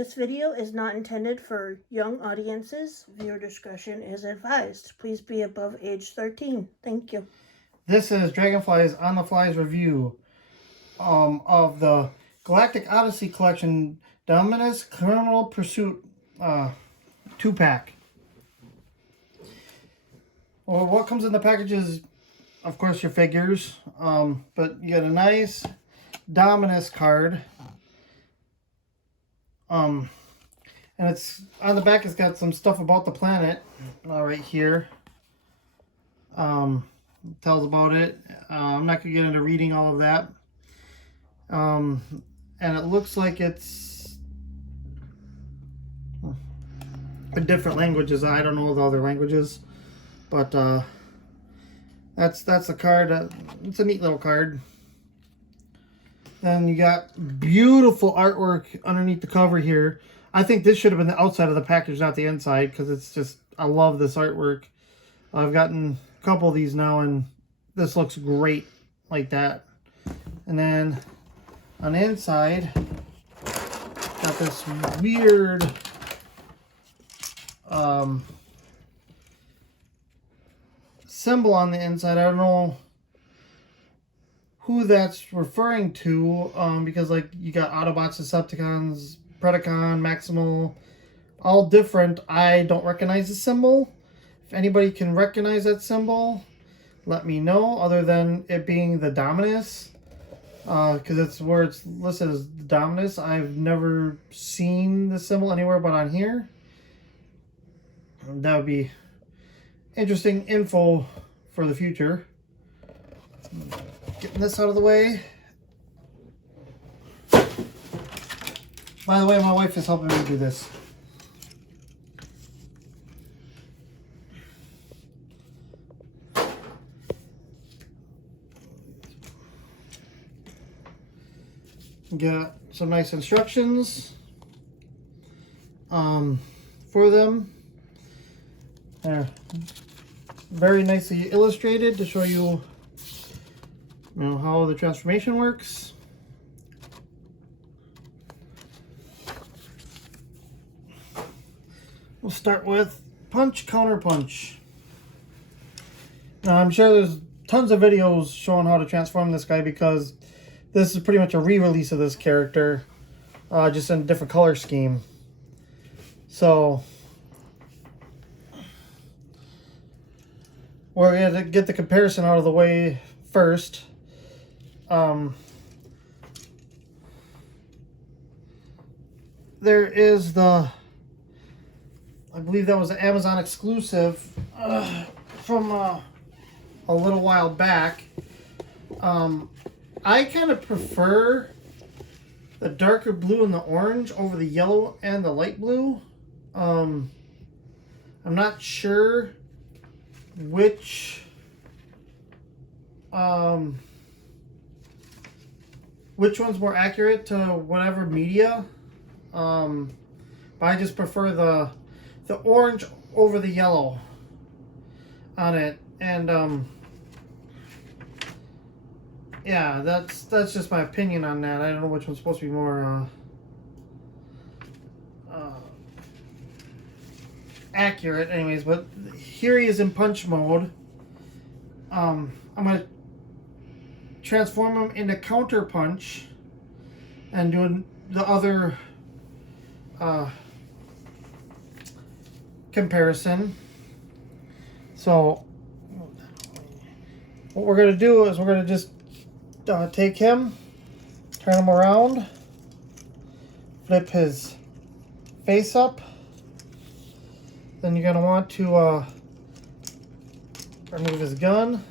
This video is not intended for young audiences. Viewer discretion is advised. Please be above age 13. Thank you. This is Dragonflies on the Flies review of the Galactic Odyssey Collection Dominus Criminal Pursuit 2-pack. Well, what comes in the package is, of course, your figures, but you get a nice Dominus card. And it's on the back. It's got some stuff about the planet right here. Tells about it. I'm not gonna get into reading all of that. And it looks like it's in different languages. I don't know the other languages, but that's the card. It's a neat little card. Then you got beautiful artwork underneath the cover here. I think this should have been the outside of the package, not the inside, because it's just, I love this artwork. I've gotten a couple of these now, and this looks great like that. And then on the inside, got this weird symbol on the inside. I don't know who that's referring to, because like you got Autobots, Decepticons, Predacon, Maximal, all different. I don't recognize the symbol. If anybody can recognize that symbol, let me know, other than it being the Dominus, because it's where it's listed as Dominus. I've never seen the symbol anywhere but on here. That would be interesting info for the future. Getting this out of the way. By the way, my wife is helping me do this. Got some nice instructions for them. Very nicely illustrated to show you how the transformation works. We'll start with punch, counter punch. Now I'm sure there's tons of videos showing how to transform this guy, because this is pretty much a re-release of this character, just in a different color scheme. So we're going to get the comparison out of the way first. There is the, I believe that was an Amazon exclusive from a little while back. I kind of prefer the darker blue and the orange over the yellow and the light blue. I'm not sure which one's more accurate to whatever media, but I just prefer the orange over the yellow on it. And yeah, that's just my opinion on that. I don't know which one's supposed to be more accurate anyways, but here he is in punch mode. I'm going to transform him into counter punch and doing the other comparison. So what we're going to do is we're going to just take him, turn him around, flip his face up. Then you're going to want to remove his gun,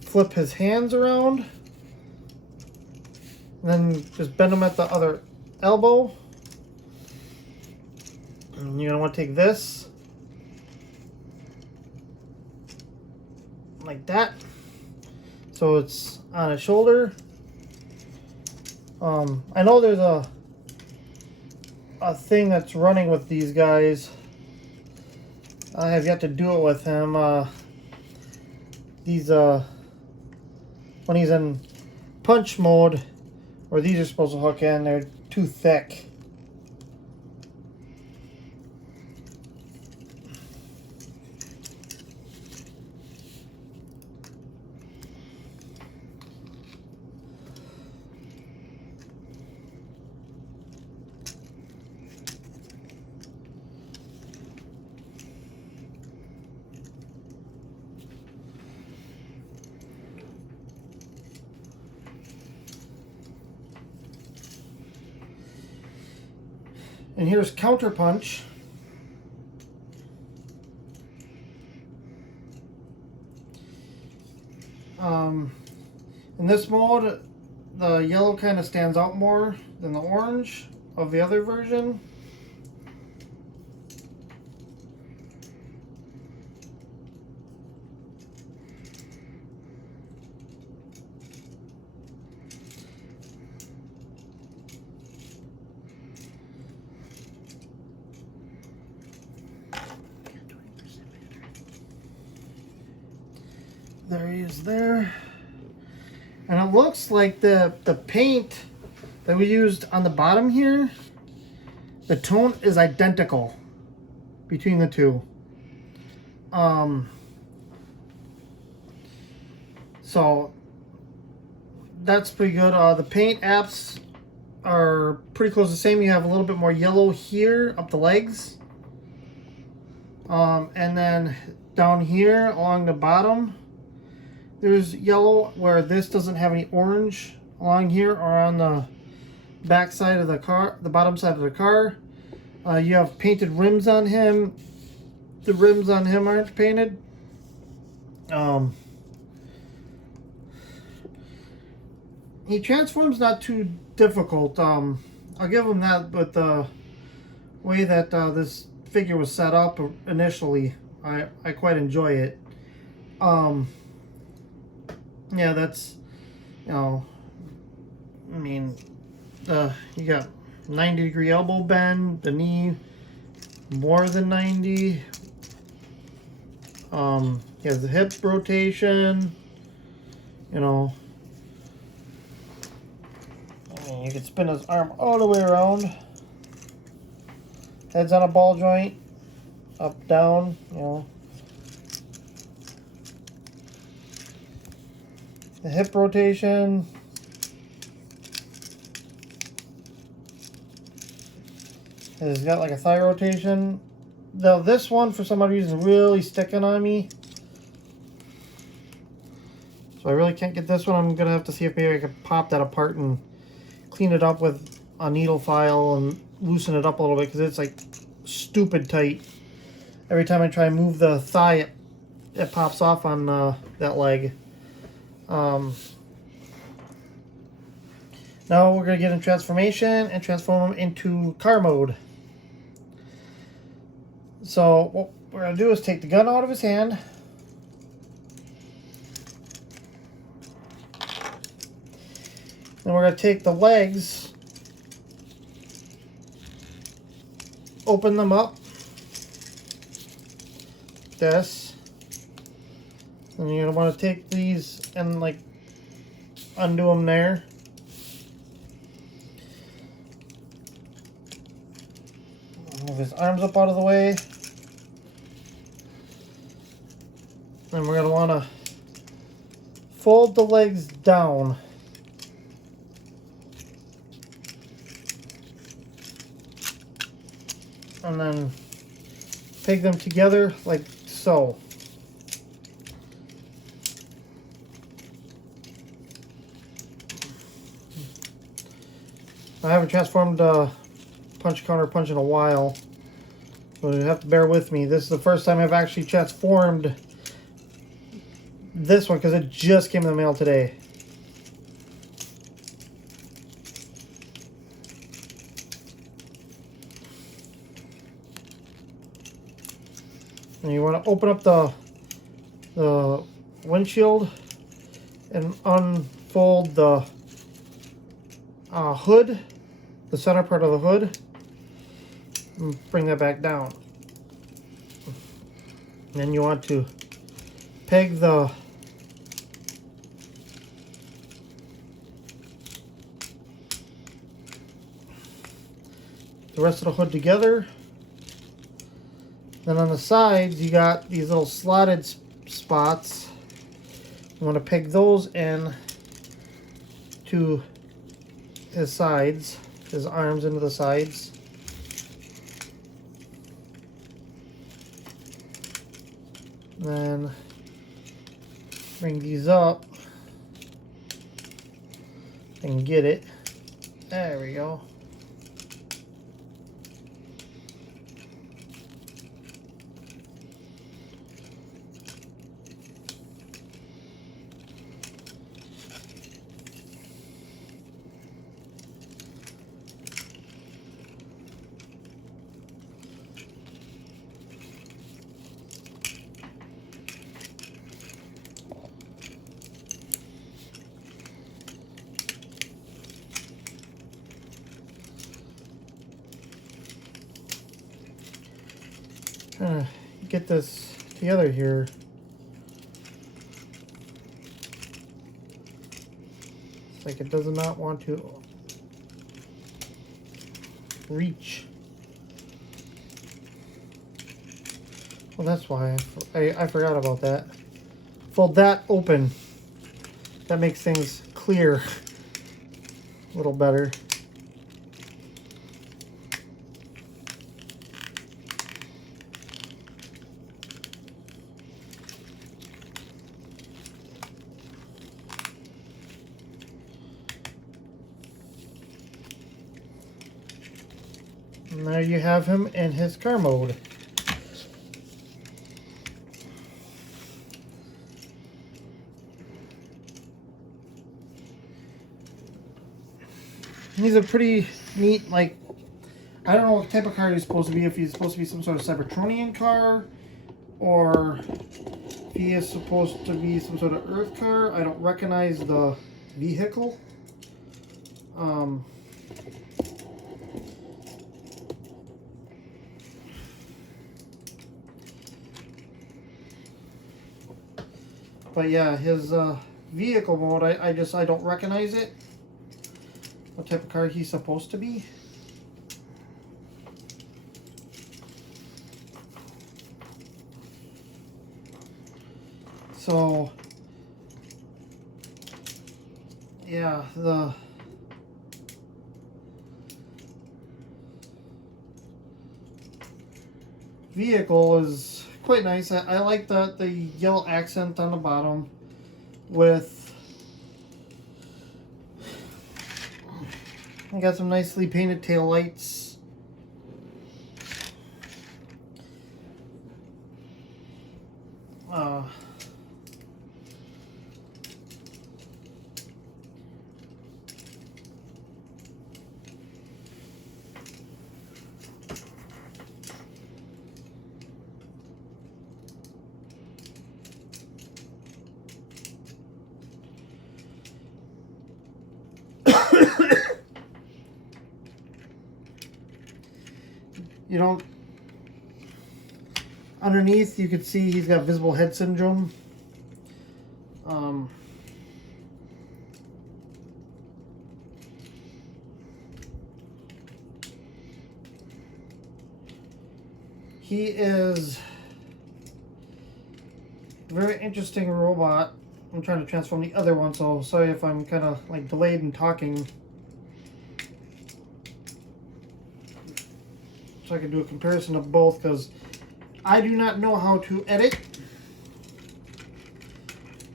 flip his hands around, and then just bend him at the other elbow. And you're going to want to take this like that, so it's on his shoulder. I know there's a thing that's running with these guys. I have yet to do it with him. These when he's in punch mode, where these are supposed to hook in, they're too thick. And here's Counterpunch. In this mode, the yellow kind of stands out more than the orange of the other version. There he is there. And it looks like the paint that we used on the bottom here, the tone is identical between the two. So that's pretty good. The paint apps are pretty close to the same. You have a little bit more yellow here up the legs. And then down here along the bottom, there's yellow where this doesn't have any orange along here or on the back side of the car, the bottom side of the car. You have painted rims on him. The rims on him aren't painted. He transforms not too difficult. I'll give him that, but the way that this figure was set up initially, I quite enjoy it. Yeah, that's, you know, I mean, you got 90-degree elbow bend, the knee more than 90. He has the hip rotation, you know. I mean, you can spin his arm all the way around. Head's on a ball joint, up, down, you know. The hip rotation. It's got like a thigh rotation. Though this one, for some odd reason, is really sticking on me. So I really can't get this one. I'm going to have to see if maybe I can pop that apart and clean it up with a needle file and loosen it up a little bit, because it's like stupid tight. Every time I try and move the thigh, it pops off on that leg. Now we're going to get in transformation and transform him into car mode. So what we're going to do is take the gun out of his hand. Then we're going to take the legs, open them up, this. And you're going to want to take these and like undo them there. Move his arms up out of the way. And we're going to want to fold the legs down. And then peg them together like so. I haven't transformed punch counter punch in a while, so you have to bear with me. This is the first time I've actually transformed this one, because it just came in the mail today. And you want to open up the windshield and unfold the hood, the center part of the hood, and bring that back down. And then you want to peg the rest of the hood together. Then on the sides, you got these little slotted spots. You want to peg those in to his sides, his arms into the sides. Then bring these up and get it. There we go. Trying to get this together here. It's like it does not want to reach. Well, that's why I forgot about that. Fold that open. That makes things clear a little better. And there you have him in his car mode. He's a pretty neat, like, I don't know what type of car he's supposed to be, if he's supposed to be some sort of Cybertronian car, or if he is supposed to be some sort of Earth car. I don't recognize the vehicle. But yeah, his vehicle mode, I don't recognize it. What type of car he's supposed to be. So yeah, the vehicle is quite nice. I like the yellow accent on the bottom with, I got some nicely painted tail lights. You don't, underneath you can see he's got visible head syndrome. He is a very interesting robot. I'm trying to transform the other one, so sorry if I'm kind of like delayed in talking. So I can do a comparison of both, because I do not know how to edit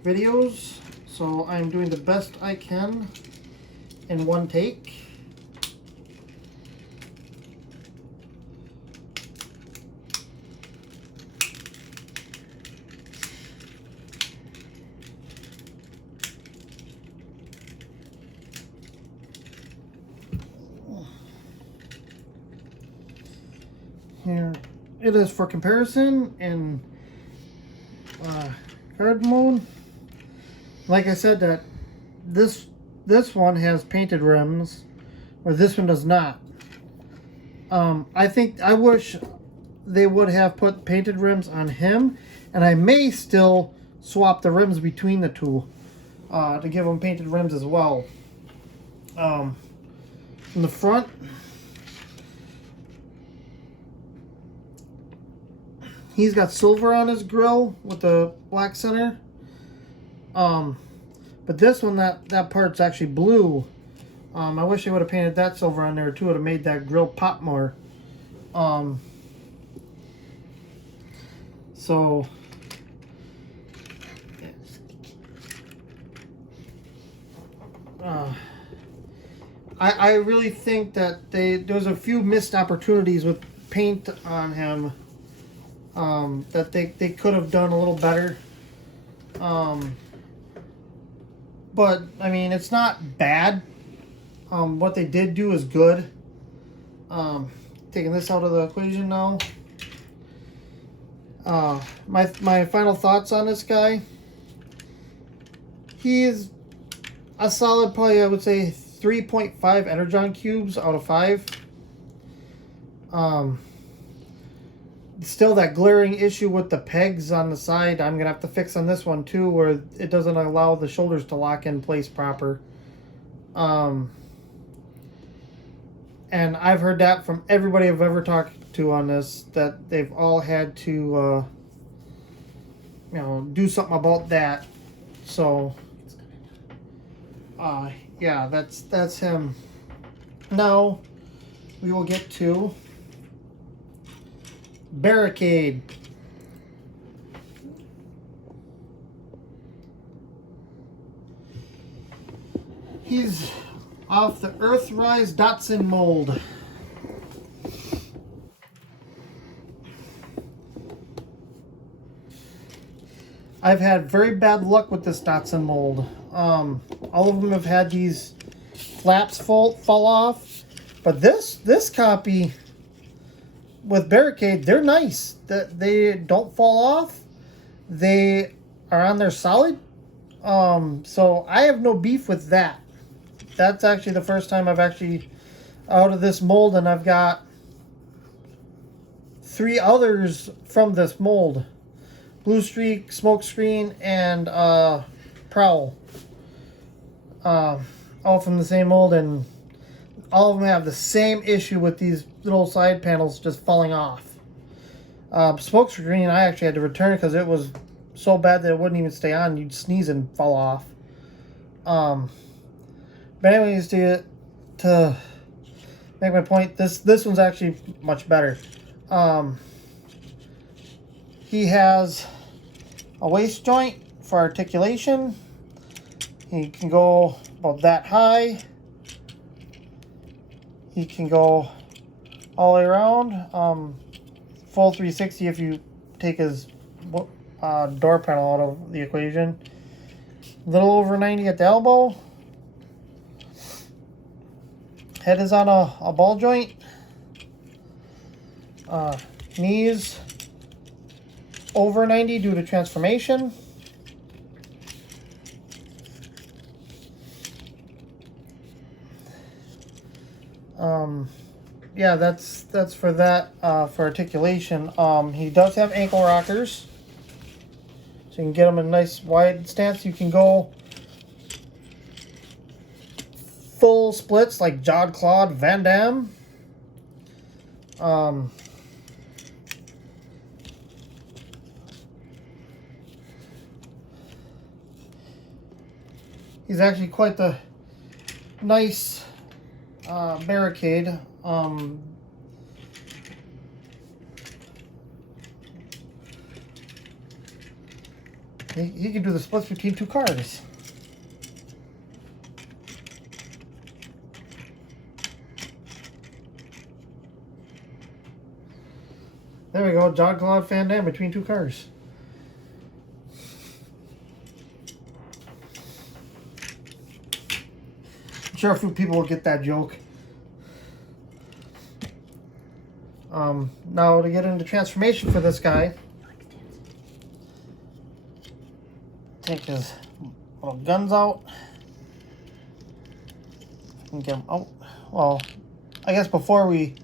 videos, so I'm doing the best I can in one take. Here it is for comparison in card mode. Like I said, that this one has painted rims, or this one does not. I wish they would have put painted rims on him, and I may still swap the rims between the two to give them painted rims as well. In the front, he's got silver on his grill with the black center. But this one, that part's actually blue. I wish they would have painted that silver on there too. It would have made that grill pop more. So I really think that there's a few missed opportunities with paint on him. That they could have done a little better. But I mean, it's not bad. What they did do is good. Taking this out of the equation now. My final thoughts on this guy. He is a solid, probably I would say 3.5 Energon cubes out of 5. still that glaring issue with the pegs on the side. I'm gonna have to fix on this one too, where it doesn't allow the shoulders to lock in place proper. And I've heard that from everybody I've ever talked to on this, that they've all had to do something about that. So yeah, that's him. Now we will get to Barricade. He's off the Earthrise Dotson mold. I've had very bad luck with this Dotson mold. All of them have had these flaps fall off, but this copy with Barricade, they're nice. That they don't fall off. They are on there solid. So I have no beef with that. That's actually the first time I've actually out of this mold, and I've got 3 others from this mold: Blue Streak, Smokescreen, and Prowl. All from the same mold, and all of them have the same issue with these little side panels just falling off. Smokescreen, I actually had to return it because it was so bad that it wouldn't even stay on. You'd sneeze and fall off. But anyways, to make my point, this one's actually much better. He has a waist joint for articulation. He can go about that high. He can go all the way around. Full 360 if you take his door panel out of the equation. A little over 90 at the elbow. Head is on a ball joint. Knees over 90 due to transformation. Yeah, that's for that, for articulation. He does have ankle rockers, so you can get him in a nice wide stance. You can go full splits like Jod Claude Van Damme. He's actually quite the nice barricade. He can do the splits between 2 cars. There we go, Jod Claude Van Damme between 2 cars. I'm sure a few people will get that joke. Now to get into transformation for this guy, take his little guns out and get him out. Well, I guess before we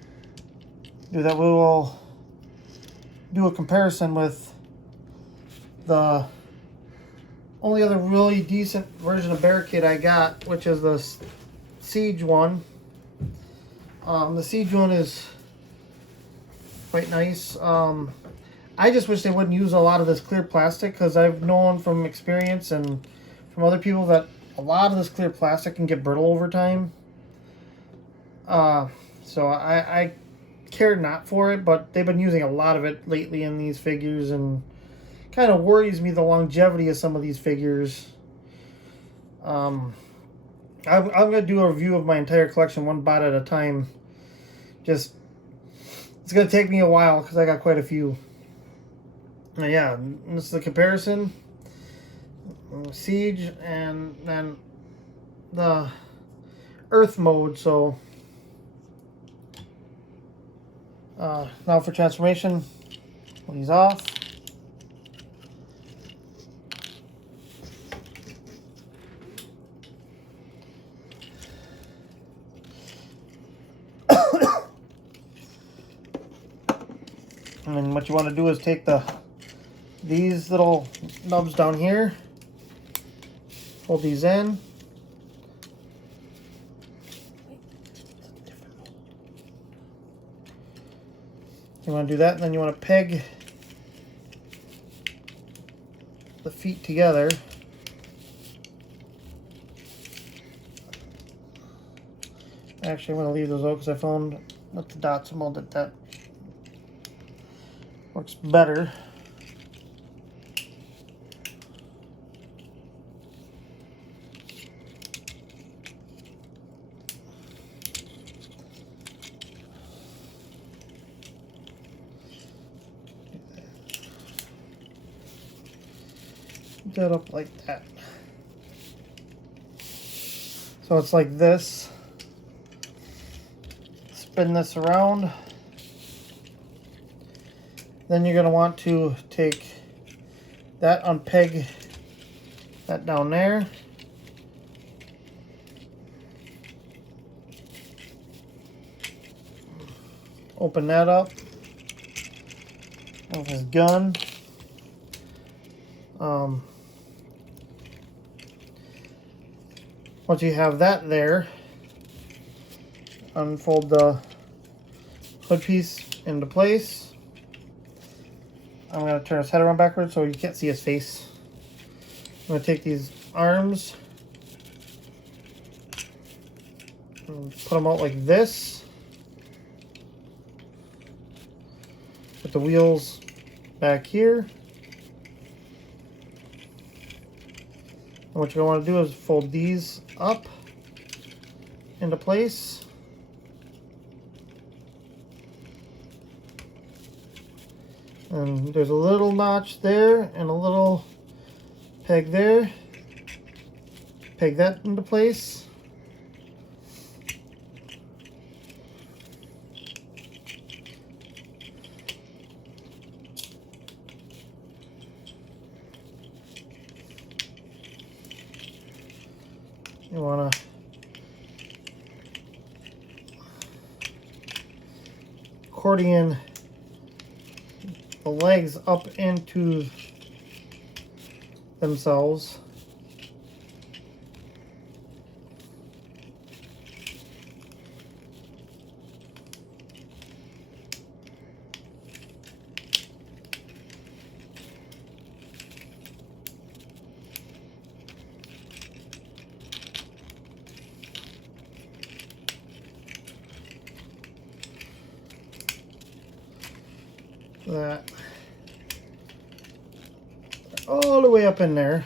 do that, we will do a comparison with the only other really decent version of Barricade I got, which is the Siege one. The Siege one is quite nice. I just wish they wouldn't use a lot of this clear plastic, because I've known from experience and from other people that a lot of this clear plastic can get brittle over time. So I care not for it, but they've been using a lot of it lately in these figures, and kind of worries me the longevity of some of these figures. I'm going to do a review of my entire collection one bot at a time. Just, it's going to take me a while because I got quite a few. Yeah, this is the comparison. Siege and then the Earth mode. So now for transformation, when he's off. And then what you want to do is take these little nubs down here, hold these in. You want to do that, and then you want to peg the feet together. Actually, I'm going to leave those out because I found with the dots molded that works better. That up like that. So it's like this. Spin this around. Then you're going to want to take that, unpeg that down there. Open that up with his gun. Once you have that there, unfold the hood piece into place. I'm going to turn his head around backwards so you can't see his face. I'm going to take these arms and put them out like this, put the wheels back here. And what you're going to want to do is fold these up into place. And there's a little notch there and a little peg there. Peg that into place. You want to accordion the legs up into themselves. That all the way up in there.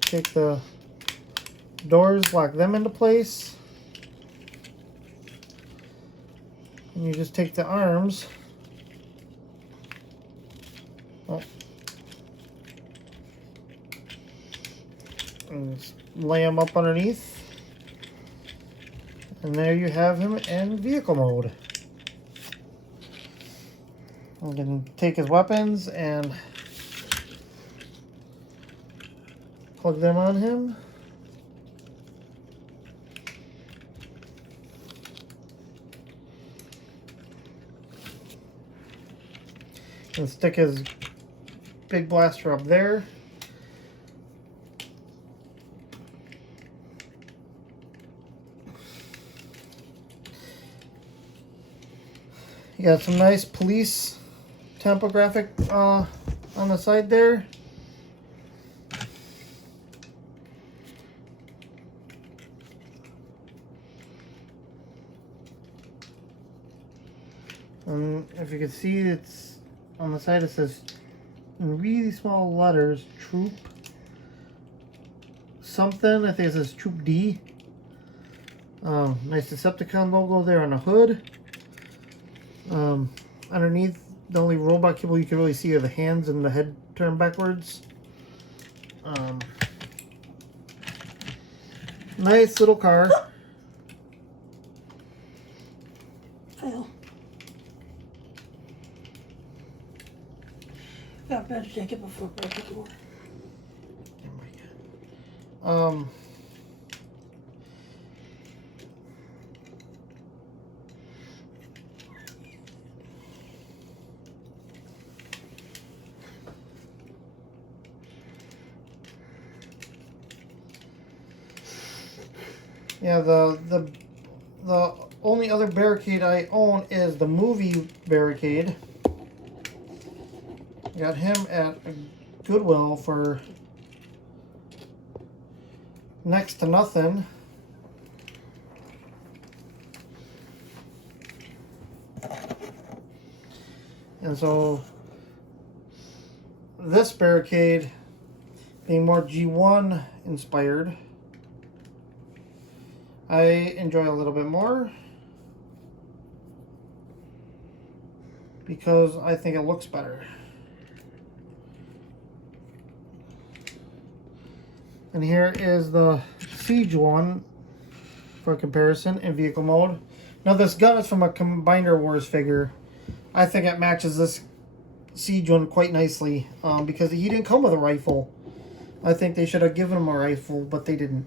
Take the doors, lock them into place. And you just take the arms. And just lay them up underneath. And there you have him in vehicle mode. We can take his weapons and plug them on him. And stick his big blaster up there. You got some nice police typographic on the side there. And if you can see, it's on the side, it says in really small letters, Troop something. I think it says Troop D. Nice Decepticon logo there on the hood. Underneath, the only robot cable you can really see are the hands and the head turned backwards. Nice little car. Fail. Got better take it before I break the door. Yeah, the only other Barricade I own is the movie Barricade. Got him at Goodwill for next to nothing. And so this Barricade being more G1 inspired, I enjoy a little bit more because I think it looks better. And here is the Siege one for comparison in vehicle mode. Now this gun is from a Combiner Wars figure. I think it matches this Siege one quite nicely because he didn't come with a rifle. I think they should have given him a rifle, but they didn't.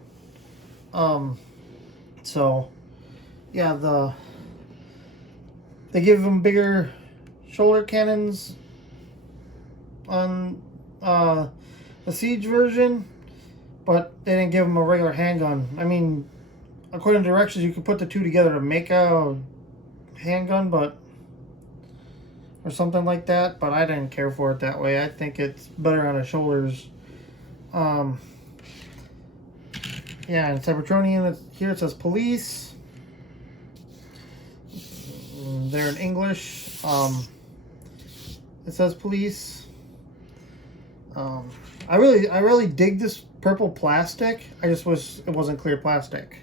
So, yeah, they give him bigger shoulder cannons on the Siege version, but they didn't give him a regular handgun. I mean, according to directions, you could put the two together to make a handgun, but or something like that, but I didn't care for it that way. I think it's better on the shoulders. Yeah, and Cybertronian, here it says police. They're in English. It says police. I really dig this purple plastic. I just wish it wasn't clear plastic.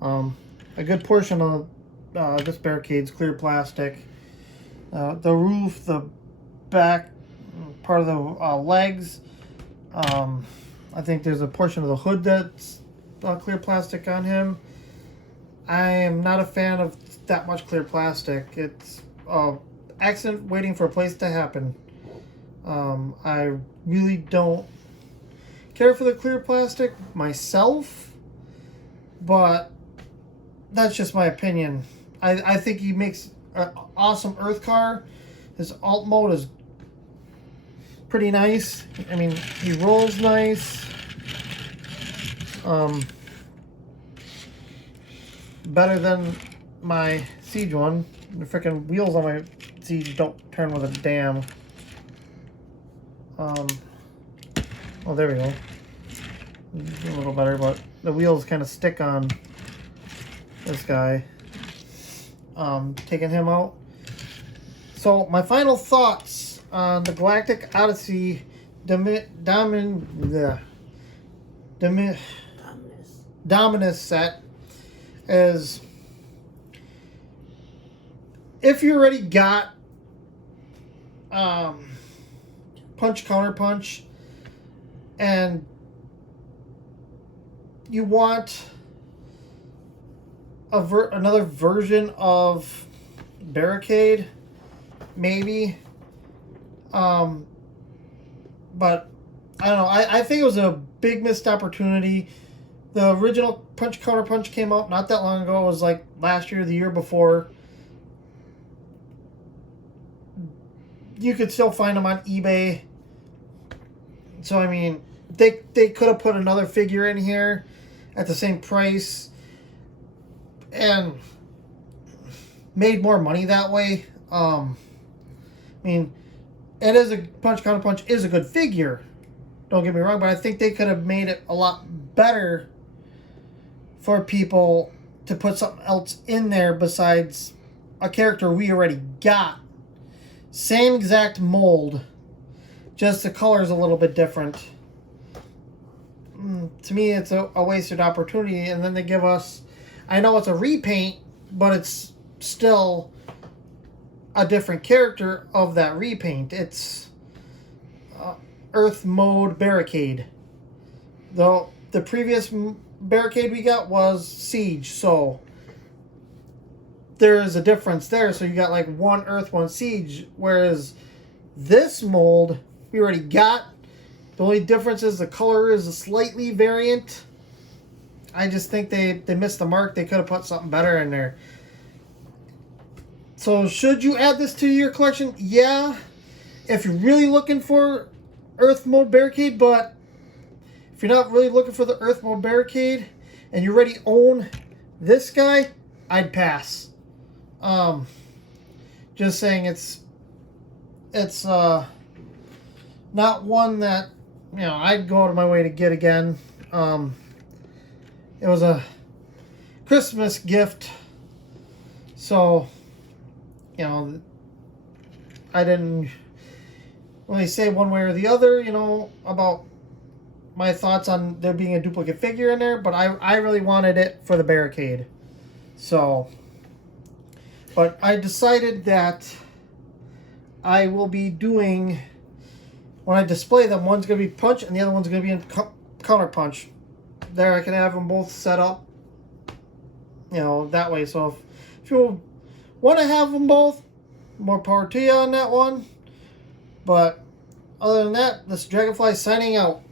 A good portion of this Barricade's clear plastic. The roof, the back part of the legs. I think there's a portion of the hood that's clear plastic on him. I am not a fan of that much clear plastic. It's accident waiting for a place to happen. I really don't care for the clear plastic myself, but that's just my opinion. I think he makes an awesome Earth car. His alt mode is pretty nice. I mean, he rolls nice. Better than my Siege one. The freaking wheels on my Siege don't turn with a damn. Oh, there we go. A little better, but the wheels kind of stick on this guy. Taking him out. So my final thoughts on the Galactic Odyssey Dominus set is, if you already got punch counter punch and you want another version of Barricade, maybe, but I don't know. I think it was a big missed opportunity. The original Punch Counter Punch came out not that long ago. It was like last year, the year before. You could still find them on eBay. So I mean, they could have put another figure in here at the same price and made more money that way. I mean, it is a Punch Counter Punch is a good figure. Don't get me wrong, but I think they could have made it a lot better for people to put something else in there besides a character we already got. Same exact mold, just the color's a little bit different. To me, it's a wasted opportunity, and then they give us, I know it's a repaint, but it's still a different character of that repaint. It's Earth Mode Barricade. Though the previous Barricade we got was Siege, so there is a difference there. So you got like one Earth, one Siege, whereas this mold we already got. The only difference is the color is a slightly variant. I just think they missed the mark. They could have put something better in there. So should you add this to your collection? Yeah, if you're really looking for Earth Mode Barricade, but if you're not really looking for the Earth Mode Barricade and you already own this guy, I'd pass. Just saying, it's not one that, you know, I'd go out of my way to get again. It was a Christmas gift, so, you know, I didn't really say one way or the other, you know, about my thoughts on there being a duplicate figure in there, but I really wanted it for the barricade. So, but I decided that I will be doing, when I display them, one's going to be punch and the other one's going to be in counter punch. There I can have them both set up, you know, that way. So if you want to have them both, more power to you on that one. But other than that, this Dragonfly signing out.